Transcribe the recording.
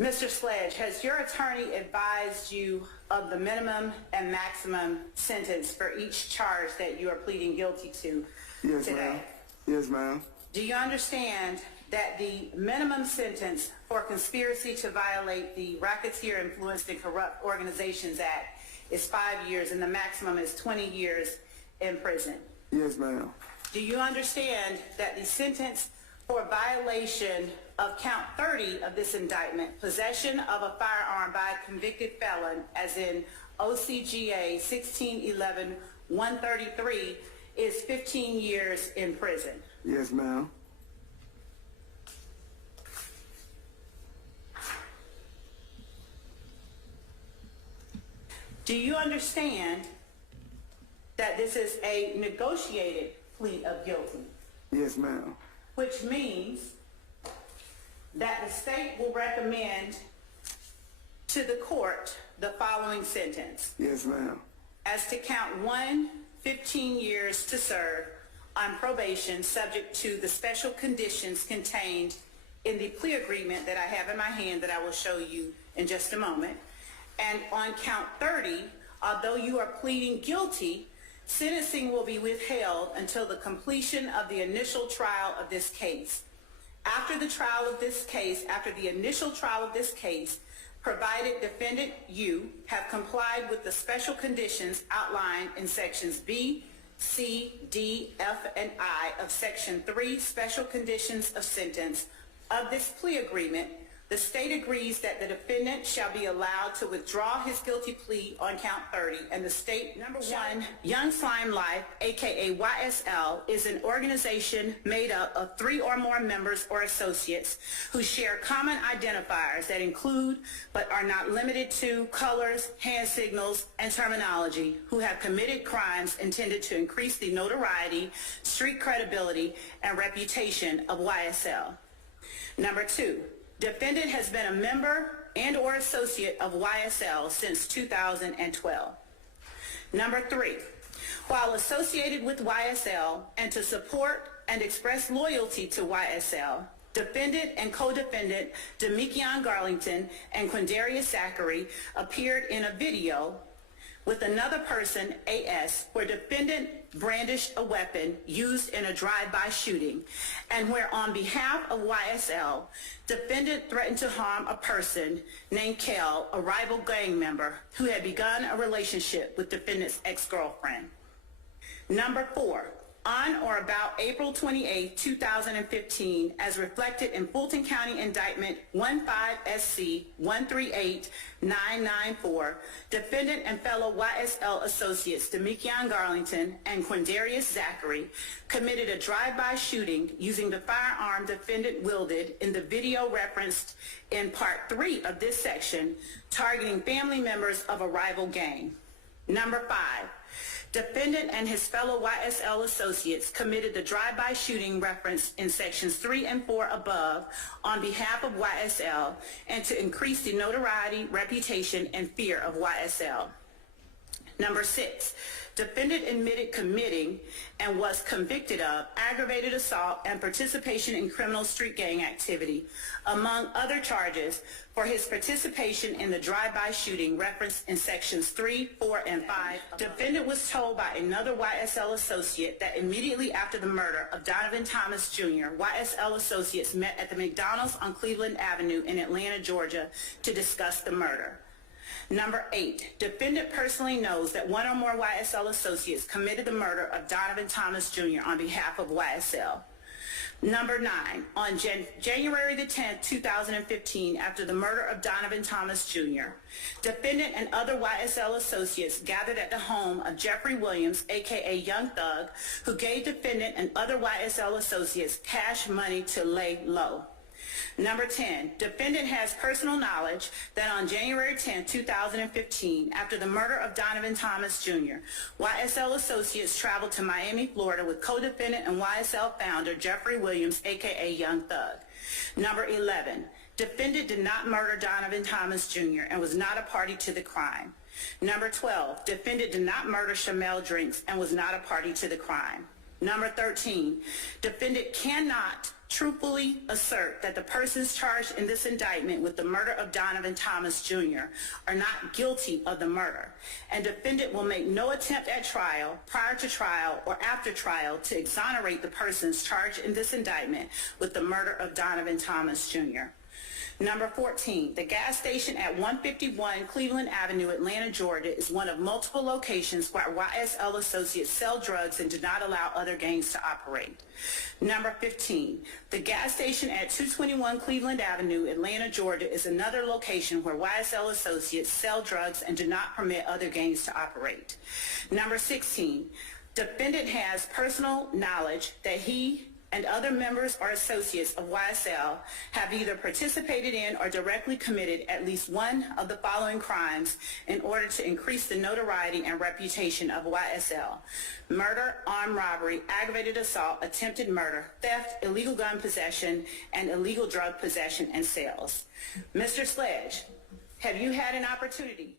Mr. Sledge, has your attorney advised you of the minimum and maximum sentence for each charge that you are pleading guilty to Yes, today? ma'am. Yes, ma'am. Do you understand that the minimum sentence for conspiracy to violate the Racketeer, Influenced, and Corrupt Organizations Act is 5 years and the maximum is 20 years in prison? Yes, ma'am. Do you understand that the sentence for violation of count 30 of this indictment, possession of a firearm by a convicted felon, as in OCGA 1611-133, is 15 years in prison? Yes, ma'am. Do you understand that this is a negotiated plea of guilty? Yes, ma'am. Which means that the state will recommend to the court the following sentence. Yes, ma'am. As to count 1, 15 years to serve on probation subject to the special conditions contained in the plea agreement that I have in my hand that I will show you in just a moment. And on count 30, although you are pleading guilty, sentencing will be withheld until the completion of the initial trial of this case. After the initial trial of this case, provided defendant you have complied with the special conditions outlined in sections B, C, D, F, and I of section 3 special conditions of sentence of this plea agreement, the state agrees that the defendant shall be allowed to withdraw his guilty plea on count 30, and the state, number 1, Young Slime Life, aka YSL, is an organization made up of 3 or more members or associates who share common identifiers that include, but are not limited to, colors, hand signals, and terminology, who have committed crimes intended to increase the notoriety, street credibility, and reputation of YSL. Number 2, defendant has been a member and or associate of YSL since 2012. Number 3, while associated with YSL and to support and express loyalty to YSL, defendant and co-defendant Demikion Garlington and Quindarius Zachary appeared in a video with another person, AS, where defendant brandished a weapon used in a drive-by shooting, and where on behalf of YSL, defendant threatened to harm a person named Kel, a rival gang member who had begun a relationship with defendant's ex-girlfriend. Number 4, on or about April 28, 2015, as reflected in Fulton County Indictment 15SC 138994, defendant and fellow YSL associates Demikion Garlington and Quindarius Zachary committed a drive-by shooting using the firearm defendant wielded in the video referenced in Part 3 of this section, targeting family members of a rival gang. Number 5, defendant and his fellow YSL associates committed the drive-by shooting referenced in sections 3 and 4 above on behalf of YSL and to increase the notoriety, reputation, and fear of YSL. Number 6, defendant admitted committing and was convicted of aggravated assault and participation in criminal street gang activity, among other charges, for his participation in the drive-by shooting referenced in sections 3, 4, and 5. Defendant was told by another YSL associate that immediately after the murder of Donovan Thomas Jr., YSL associates met at the McDonald's on Cleveland Avenue in Atlanta, Georgia, to discuss the murder. Number 8, defendant personally knows that one or more YSL associates committed the murder of Donovan Thomas Jr. on behalf of YSL. Number 9, on January the 10th, 2015, after the murder of Donovan Thomas Jr., defendant and other YSL associates gathered at the home of Jeffrey Williams, aka Young Thug, who gave defendant and other YSL associates cash money to lay low. Number 10, defendant has personal knowledge that on January 10, 2015, after the murder of Donovan Thomas Jr., YSL associates traveled to Miami, Florida with co-defendant and YSL founder Jeffrey Williams, aka Young Thug. Number 11, defendant did not murder Donovan Thomas Jr. and was not a party to the crime. Number 12, defendant did not murder Shamel Drinks and was not a party to the crime. Number 13, defendant cannot truthfully assert that the persons charged in this indictment with the murder of Donovan Thomas Jr. are not guilty of the murder, and defendant will make no attempt at trial, prior to trial, or after trial to exonerate the persons charged in this indictment with the murder of Donovan Thomas Jr. Number 14, the gas station at 151 Cleveland Avenue, Atlanta, Georgia is one of multiple locations where YSL associates sell drugs and do not allow other gangs to operate. Number 15, the gas station at 221 Cleveland Avenue, Atlanta, Georgia is another location where YSL associates sell drugs and do not permit other gangs to operate. Number 16, defendant has personal knowledge that he and other members or associates of YSL have either participated in or directly committed at least one of the following crimes in order to increase the notoriety and reputation of YSL: murder, armed robbery, aggravated assault, attempted murder, theft, illegal gun possession, and illegal drug possession and sales. Mr. Sledge, have you had an opportunity